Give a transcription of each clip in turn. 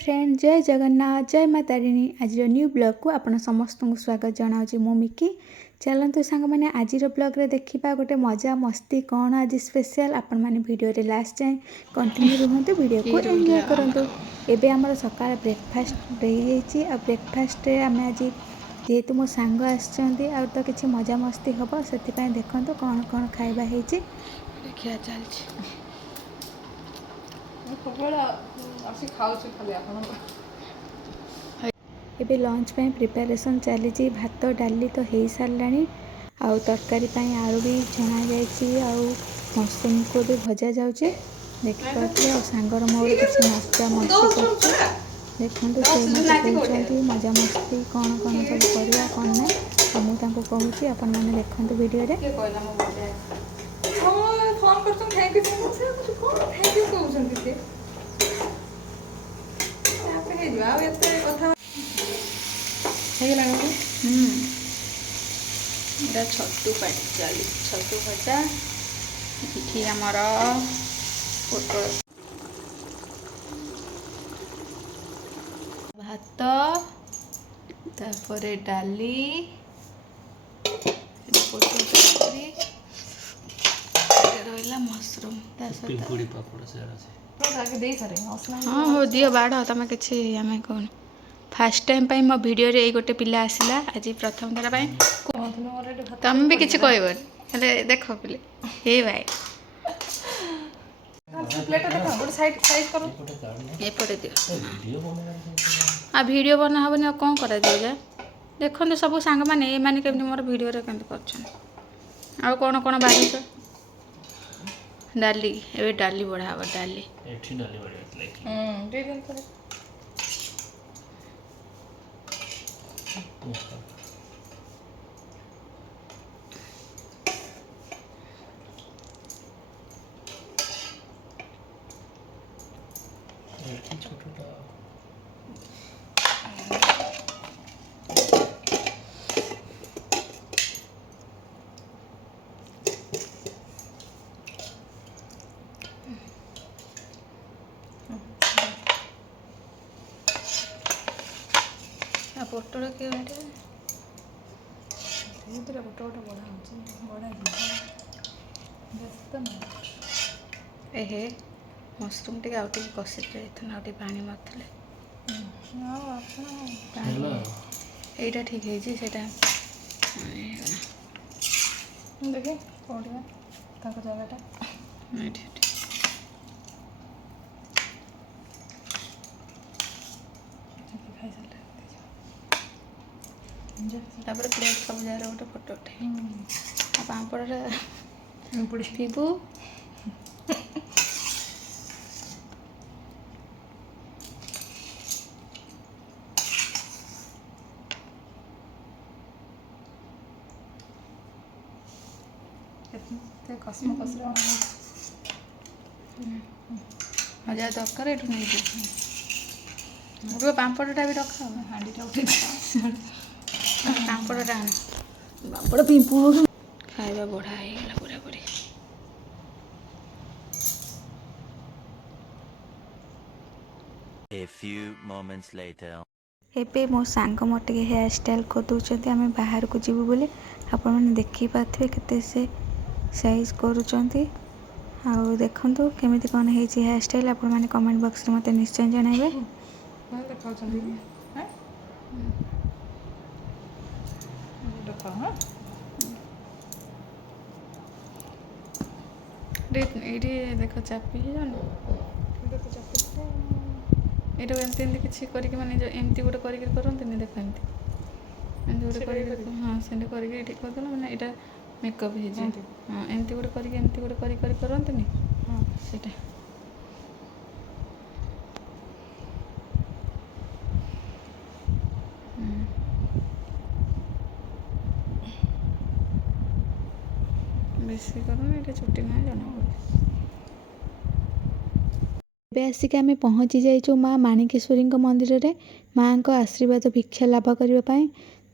Friend जय जगन्नाथ जय माता तारिणी आज न्यू ब्लॉग को आपण समस्त को स्वागत जनाऊँ मो मिकी चलतु सांग मैंने आज ब्लॉग रे देखा गोटे मजा मस्ती कौन आज स्पेशल आपण मैंने वीडियो रे लास्ट जाए कंटिन्यू रुहतु वीडियो को एंजॉय करंतु एबे हमर सकाळ ब्रेकफास्ट रही आ ब्रेकफास्ट रे आम आज जेहेतु मो सांग आछंती आ तो किछि मजा मस्ती हबो सेति पय देखंतु कौन कौन खाइबा हेछि देखिया चलछि एबे लंच पे प्रिपरेशन चली भात डाली तो हो सारा आउ तरकारी आलू भी छणा जा मशरूम को भी भजा जाऊे देखिए सांगर मोर किसी मजा मस्ती कर देखो से कहते मजा मस्ती कौन कौन सब करवा कौन ना मुझे कहूँ आपण मैंने देखते वीडियो छतु पाटी चली छतु भजा ये आमर पोटल भात तापर डाली पोटल तरकारी रहा मशरूम हाँ हो दियो बाढ़ तुम कि आम कौन फास्ट टाइम पाई मो वीडियो रे गोटे पिला आसिला आज प्रथम थर पाई तुम भी किसी कहबन देख पिले हे भाई एपटे दियो आ वीडियो बना हबनी कौन करा दियो देखो सब सांग मैंने ये केमती मोर वीडियो रे केमती कर आ कौन कौन बारिश डाली ए डाली बढ़ा डाली पोटल के एहे मशरूम टे आउट कषि आउट पानी मारते यहीटा ठीक है देखे पड़ा जगह तापर प्लेट सब जगह गोटे फोटो उठे पापड़ पीबू हजार दरकार ये नहीं पापड़ा भी रखा हांडीटा उठे पापड़ा आण पापड़ पिंपू खाଇବା बढ़ा ହେଇଗଲା पूरा पूरी A few moments later एबे मो सांग मोटे हेयर स्टाइल कर दौरान आम बाहर को जीवु बोले आपण मैंने देखी पारे केते से साइज करूँगी आउ देखु केमी कौन है हेयर स्टाइल आपण मैंने कमेंट बॉक्स में मत निश्चय जनइबे देख चापी ये एमती किसी करके माने एमती गोटे करते देख एमती गोटे हाँ से करदेल मैंने यहाँ मेकअप हो हाँ एमती गोटे करते हाँ से बेसी करूँ ये छुट्टी ना जना एबे आसिक आम पहुँची जाइचु माँ माणिकेश्वरी मंदिर रे माँ को आशीर्वाद भिक्षा लाभ करने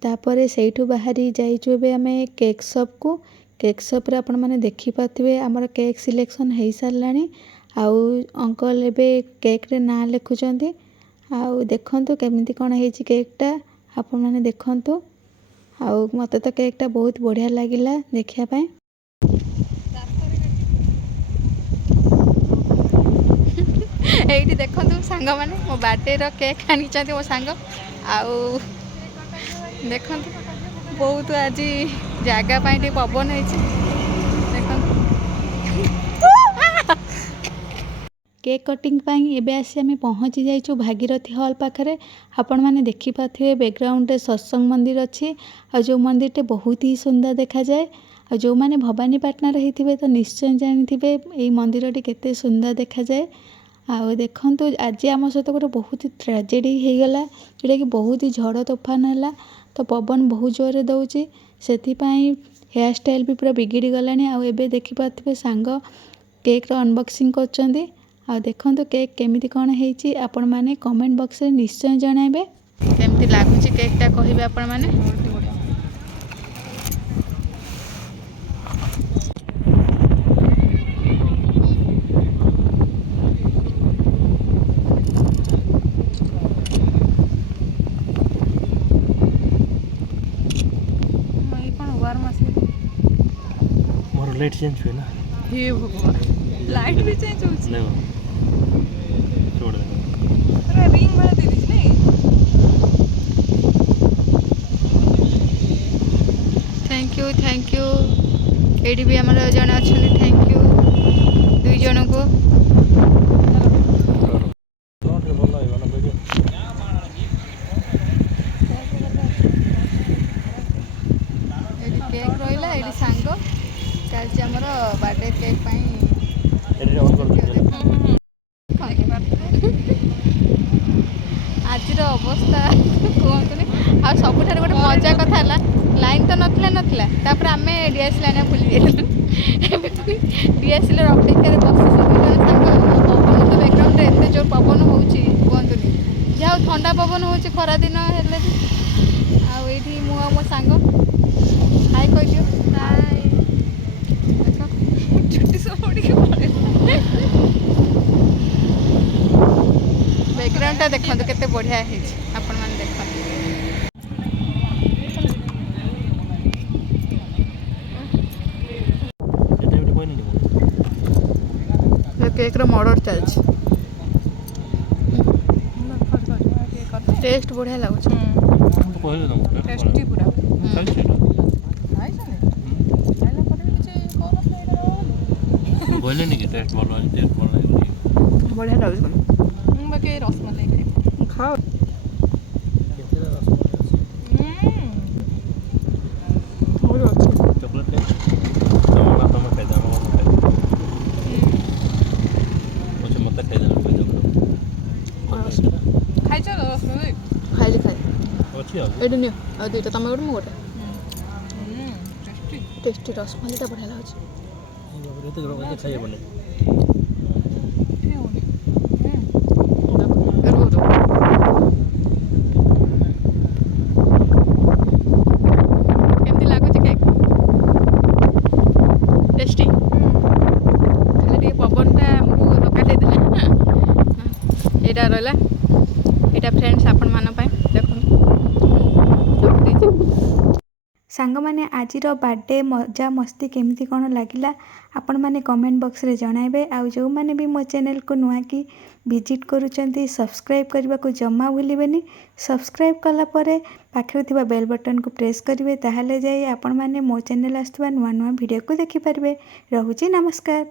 तापर से बाहरी जाइचु एबे आम केक शॉप को केक शॉप रे आपण मैंने देखिपे आमर केक सिलेक्शन हो सारा आउ अंकल एबे केक रे ना लिखुचंती ଆଉ ଦେଖନ୍ତୁ କେମିତି କ'ଣ ହେଇଛି କେକ୍ଟା ଆପଣମାନେ ଦେଖନ୍ତୁ। ଆଉ ମୋତେ ତ କେକ୍ଟା ବହୁତ ବଢ଼ିଆ ଲାଗିଲା ଦେଖିବା ପାଇଁ। ଏଇଠି ଦେଖନ୍ତୁ ସାଙ୍ଗମାନେ ମୋ ବାର୍ଥଡେର କେକ୍ ଆଣିଛନ୍ତି ମୋ ସାଙ୍ଗ। ଆଉ ଦେଖନ୍ତୁ ବହୁତ ଆଜି ଜାଗା ପାଇଁ ଟିକେ ପବନ ହେଇଛି ଦେଖନ୍ତୁ। କେକ୍ କଟିଂ ପାଇଁ ଏବେ ଆସି ଆମେ ପହଞ୍ଚି ଯାଇଛୁ ଭାଗୀରଥୀ ହଲ୍ ପାଖରେ। ଆପଣମାନେ ଦେଖିପାରୁଥିବେ ବ୍ୟାକ୍ଗ୍ରାଉଣ୍ଡରେ ସତ୍ସଙ୍ଗ ମନ୍ଦିର ଅଛି। ଆଉ ଯେଉଁ ମନ୍ଦିରଟି ବହୁତ ହି ସୁନ୍ଦର ଦେଖାଯାଏ। ଆଉ ଯେଉଁମାନେ ଭବାନୀପାଟଣାରେ ହେଇଥିବେ ତ ନିଶ୍ଚୟ ଜାଣିଥିବେ ଏଇ ମନ୍ଦିରଟି କେତେ ସୁନ୍ଦର ଦେଖାଯାଏ। ଆଉ ଦେଖନ୍ତୁ ଆଜି ଆମ ସହିତ ଗୋଟେ ବହୁତ ଟ୍ରାଜେଡ଼ି ହେଇଗଲା, ଯେଉଁଟାକି ବହୁତ ହି ଝଡ଼ ତୋଫାନ ହେଲା। ତ ପବନ ବହୁତ ଜୋରରେ ଦେଉଛି, ସେଥିପାଇଁ ହେୟାର ଷ୍ଟାଇଲ୍ ବି ପୁରା ବିଗିଡ଼ି ଗଲାଣି। ଆଉ ଏବେ ଦେଖିପାରୁଥିବେ ସାଙ୍ଗ କେକ୍ର ଅନବକ୍ସିଂ କରୁଛନ୍ତି। ଆଉ ଦେଖନ୍ତୁ କେକ୍ କେମିତି କ'ଣ ହେଇଛି ଆପଣମାନେ କମେଣ୍ଟ ବକ୍ସରେ ନିଶ୍ଚୟ ଜଣାଇବେ। କେମିତି ଲାଗୁଛି କେକ୍ଟା କହିବେ ଆପଣମାନେ। मोर लाइट चेंज हुए ना। हे भगवान लाइट भी चेंज होची नहीं छोड़ दे। अरे रिंग वाला दे दीजिए नहीं थैंक यू एडी भी आमर जन अच्छा थैंक यू दुई जन को। केक रहा ये सांग चलती आमर बर्थडे केक आज अवस्था कहतुनि आ सबुठ गोटे मजा कथा लाइन तो नथिला तापर आम डीएसएल आने भूली जाइलु डीएसएल अपेक्षा बसी सब सांग पवन तो बैकग्राउंड एत जोर पवन हो कहतुनि जहाँ ठंडा पवन हो खरा दिन हेले आईठी मु मो सांग हाय कह दियो हाय छुट्टी सब उड़ी के पड़े बैकग्राउंडटा देखते केते बढ़िया है आपण मैंने देखते केक मर्डर चलती टेस्ट बढ़िया लगुच टेस्टी पूरा बोले नहीं कि टेस्ट बोलो बढ़िया लगुच बाकी रसमलाई खाओ चॉकलेट तुम खाई दे मत खाई दे खाई चल रसमलाई खाइली खाइ अच्छी ये नियो आ दुईटा तुम गोटे मुझे टेस्टी टेस्टी रसमलाईटा बढ़िया लगुच खाइए बोले केमती लगुच केक टेस्टी खाली पवनटा आमको धक्का देदेला यहाँ रहा यहाँ फ्रेंड्स आपण मान देखो सांग मैंने आज बर्थडे मजा मस्ती केमती कौन लगिला आपण मैंने कमेंट बॉक्स रे जणाइबे। आउ जो मैंने भी मो चैनल को नुआ की विजिट करूचंती सब्सक्राइब करने को जमा भूलिबेनी। सब्सक्राइब कला परे पाखरे थिबा बेल बटन को प्रेस करिवे ताहले जाई आपण मैंने मो चैनल आस्तुवा नुआ नुआ वीडियो को देखि परबे। रहुची नमस्कार।